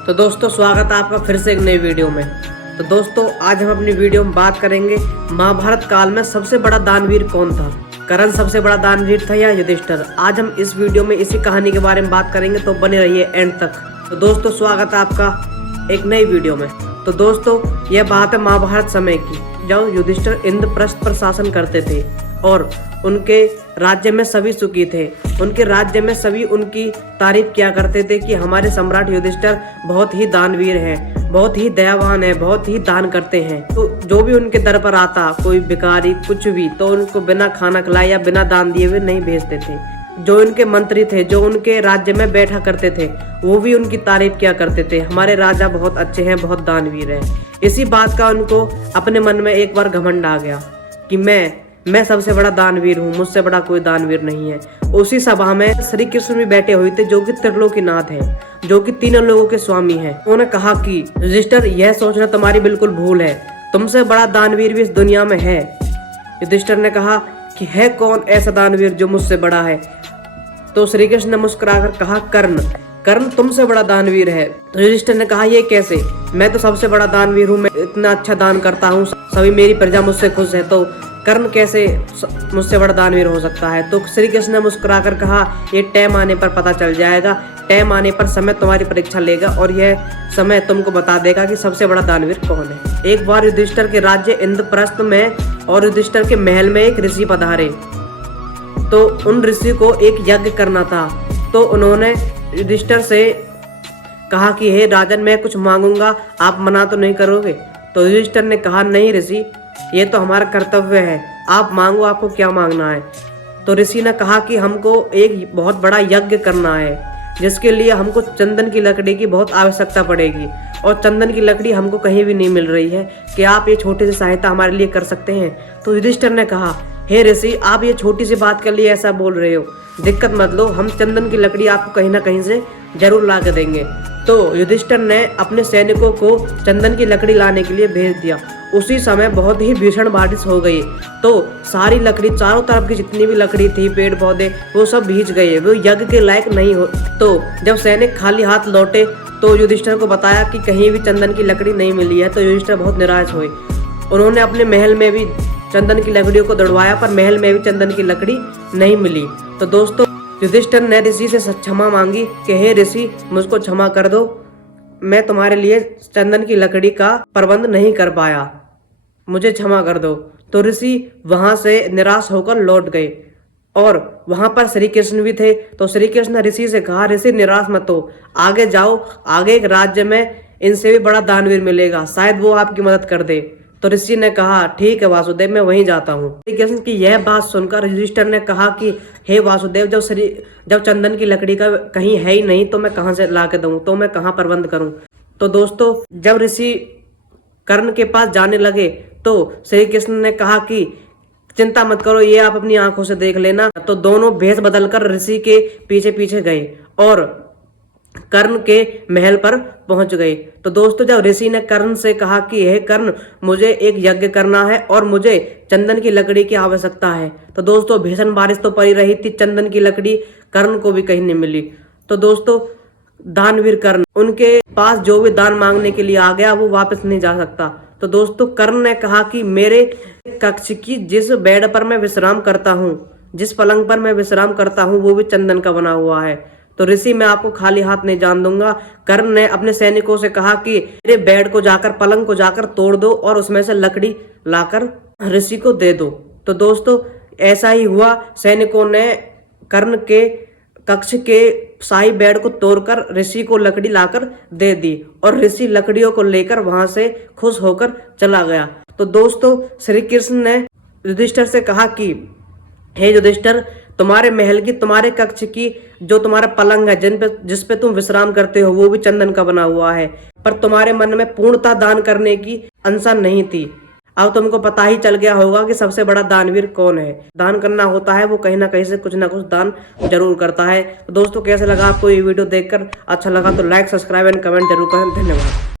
तो दोस्तों स्वागत है आपका फिर से एक नई वीडियो में। तो दोस्तों आज हम अपनी वीडियो में बात करेंगे महाभारत काल में सबसे बड़ा दानवीर कौन था। कर्ण सबसे बड़ा दानवीर था या युधिष्ठिर। आज हम इस वीडियो में इसी कहानी के बारे में बात करेंगे, तो बने रहिए एंड तक। तो दोस्तों स्वागत है आपका एक नई वीडियो में। तो दोस्तों यह बात है महाभारत समय की, जब युधिष्ठिर इंद्रप्रस्थ पर शासन करते थे और उनके राज्य में सभी सुखी थे। उनके राज्य में सभी उनकी तारीफ किया करते थे कि हमारे सम्राट युधिष्ठिर बहुत ही दानवीर हैं, बहुत ही दयावान है, बहुत ही दान करते हैं। तो जो भी उनके दर पर आता, कोई भिखारी कुछ भी, तो उनको बिना खाना खिलाए या बिना दान दिए हुए नहीं भेजते थे। जो उनके मंत्री थे, जो उनके राज्य में बैठा करते थे, वो भी उनकी तारीफ किया करते थे, हमारे राजा बहुत अच्छे हैं, बहुत दानवीर हैं। इसी बात का उनको अपने मन में एक बार घमंड आ गया कि मैं सबसे बड़ा दानवीर हूँ, मुझसे बड़ा कोई दानवीर नहीं है। उसी सभा में श्री कृष्ण भी बैठे हुए थे, जो कि त्रिलोकीनाथ हैं, जो कि तीनों लोगों के स्वामी हैं। उन्होंने कहा कि युधिष्ठिर, यह सोचना तुम्हारी बिल्कुल भूल है, तुमसे बड़ा दानवीर भी इस दुनिया में है। युधिष्ठिर ने कहा कि है कौन ऐसा दानवीर जो मुझसे बड़ा है। तो श्री कृष्ण ने मुस्कुराकर कहा कर्ण तुमसे बड़ा दानवीर है। तो युधिष्ठिर ने कहा ये कैसे, मैं तो सबसे बड़ा दानवीर हूँ, मैं इतना अच्छा दान करता हूँ, सभी मेरी प्रजा मुझसे खुश है, तो कर्ण कैसे मुझसे बड़ा दानवीर हो सकता है। तो श्री कृष्ण ने मुस्कुराकर कहा ये टाइम आने पर पता चल जाएगा, टाइम आने पर समय तुम्हारी परीक्षा लेगा और यह समय तुमको बता देगा कि सबसे बड़ा दानवीर कौन है। एक बार युधिष्ठिर के राज्य इंद्रप्रस्थ में और युधिष्ठिर के महल में एक ऋषि पधारे। तो उन ऋषि को एक यज्ञ करना था। तो उन्होंने युधिष्ठिर से कहा कि हे राजन, मैं कुछ मांगूंगा, आप मना तो नहीं करोगे। तो युधिष्ठिर ने कहा नहीं ऋषि, ये तो हमारा कर्तव्य है, आप मांगो, आपको क्या मांगना है। तो ऋषि ने कहा कि हमको एक बहुत बड़ा यज्ञ करना है, जिसके लिए हमको चंदन की लकड़ी की बहुत आवश्यकता पड़ेगी और चंदन की लकड़ी हमको कहीं भी नहीं मिल रही है। कि आप ये छोटी सी सहायता हमारे लिए कर सकते हैं। तो युधिष्ठिर ने कहा हे ऋषि, आप ये छोटी सी बात के लिए ऐसा बोल रहे हो, दिक्कत मत लो, हम चंदन की लकड़ी आपको कहीं ना कहीं से जरूर ला के देंगे। तो युधिष्ठिर ने अपने सैनिकों को चंदन की लकड़ी लाने के लिए भेज दिया। उसी समय बहुत ही भीषण बारिश हो गई, तो सारी लकड़ी, चारों तरफ की जितनी भी लकड़ी थी, पेड़ पौधे, वो सब भीज गए, वो यज्ञ के लायक नहीं हो। तो जब सैनिक खाली हाथ लौटे तो युधिष्ठिर को बताया कि कहीं भी चंदन की लकड़ी नहीं मिली है। तो युधिष्ठिर बहुत निराश हुए। उन्होंने अपने महल में भी चंदन की लकड़ियों को दौड़वाया, पर महल में भी चंदन की लकड़ी नहीं मिली। तो दोस्तों युधिष्ठिर ने ऋषि से क्षमा मांगी कि हे ऋषि, मुझको क्षमा कर दो, मैं तुम्हारे लिए चंदन की लकड़ी का प्रबंध नहीं कर पाया, मुझे क्षमा कर दो। तो ऋषि वहां से निराश होकर लौट गए और वहां पर श्री कृष्ण भी थे। तो श्री कृष्ण ने ऋषि से कहा ऋषि निराश मत हो, आगे जाओ, आगे एक राज्य में इनसे भी बड़ा दानवीर मिलेगा, शायद वो आपकी मदद कर दे। तो ऋषि ने कहा ठीक है वासुदेव, मैं वहीं जाता हूँ। श्री कृष्ण की यह बात सुनकर युधिष्ठिर ने कहा कि हे वासुदेव, जब चंदन की लकड़ी का कहीं है ही नहीं, तो मैं कहाँ से ला के दूं, तो मैं कहाँ प्रबंध करूं। तो दोस्तों जब ऋषि कर्ण के पास जाने लगे तो श्री कृष्ण ने कहा कि चिंता मत करो, ये आप अपनी आंखों से देख लेना। तो दोनों भेष बदलकर ऋषि के पीछे पीछे गए और कर्ण के महल पर पहुंच गए। तो दोस्तों जब ऋषि ने कर्ण से कहा कि हे कर्ण, मुझे एक यज्ञ करना है और मुझे चंदन की लकड़ी की आवश्यकता है। तो दोस्तों भीषण बारिश तो पड़ी रही थी, चंदन की लकड़ी कर्ण को भी कहीं नहीं मिली। तो दोस्तों दानवीर कर्ण, उनके पास जो भी दान मांगने के लिए आ गया वो वापस नहीं जा सकता। तो दोस्तों कर्ण ने कहा कि मेरे कक्ष की जिस बेड पर मैं विश्राम करता हूँ, जिस पलंग पर मैं विश्राम करता हूँ, वो भी चंदन का बना हुआ है। तो ऋषि मैं आपको खाली हाथ नहीं जान दूंगा। कर्ण ने अपने सैनिकों से कहा कि मेरे बेड को जाकर, पलंग को जाकर तोड़ दो और उसमें से लकड़ी लाकर ऋषि को दे दो। तो दोस्तों ऐसा ही हुआ, सैनिकों ने कर्ण के कक्ष के शाही बेड को तोड़कर ऋषि को लकड़ी लाकर दे दी और ऋषि लकड़ियों को लेकर वहां से खुश होकर चला गया। तो दोस्तों श्री कृष्ण ने युधिष्ठिर से कहा कि हे युधिष्ठिर, तुम्हारे महल की, तुम्हारे कक्ष की जो तुम्हारा पलंग है, जिस पे तुम विश्राम करते हो, वो भी चंदन का बना हुआ है, पर तुम्हारे मन में पूर्णता दान करने की अंसा नहीं थी। अब तुमको पता ही चल गया होगा कि सबसे बड़ा दानवीर कौन है। दान करना होता है, वो कहीं ना कहीं से कुछ ना कुछ दान जरूर करता है। तो दोस्तों कैसे लगा आपको ये वीडियो देखकर? अच्छा लगा तो लाइक, सब्सक्राइब एंड कमेंट जरूर करें। धन्यवाद।